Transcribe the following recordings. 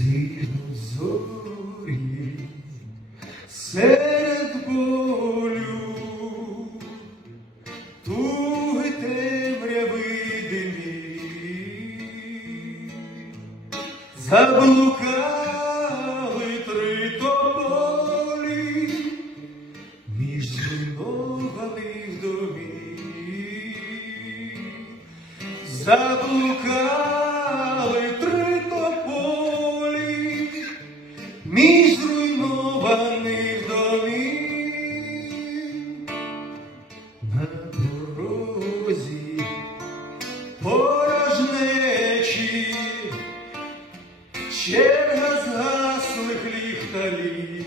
Стигнуть зорі серед болю, туги темряви димі, заблукали три тополі між зруйнованих домів, заблукали на дорозі порожнечі, черга згаслих ліхтарів,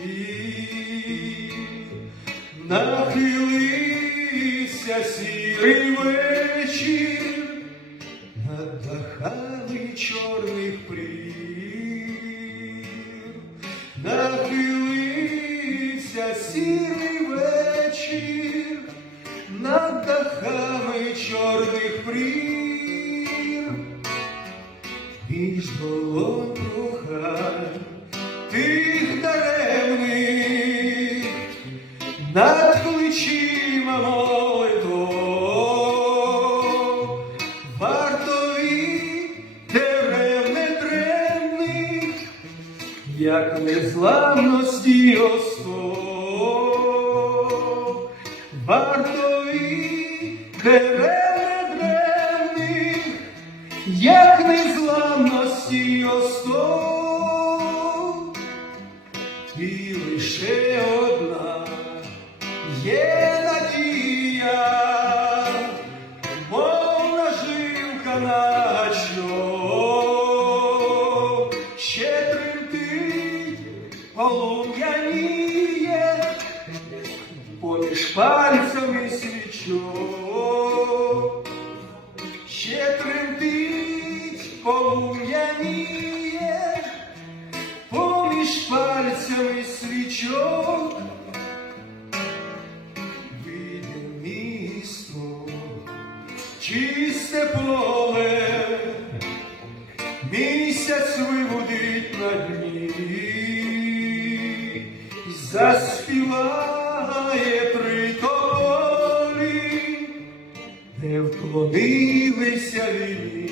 нахилився сірий вечір. Над дахами чорних прір, нахилився сірий вечір над дахами чорних прір, між долон прохань тих даремних над плечима молитов, вартові дерев недремних, як незламності основ, вартові дерев недремних, як незламності основ, і лише одна є надія, мов наживка на що, ще тремтить, полум'яніє, поміж пальцями свічок, полум'яніє, поміж пальцями свічок. Вийде місто, чисте поле, місяць виводить на дні, заспіває при тополі, не вклонилися війні,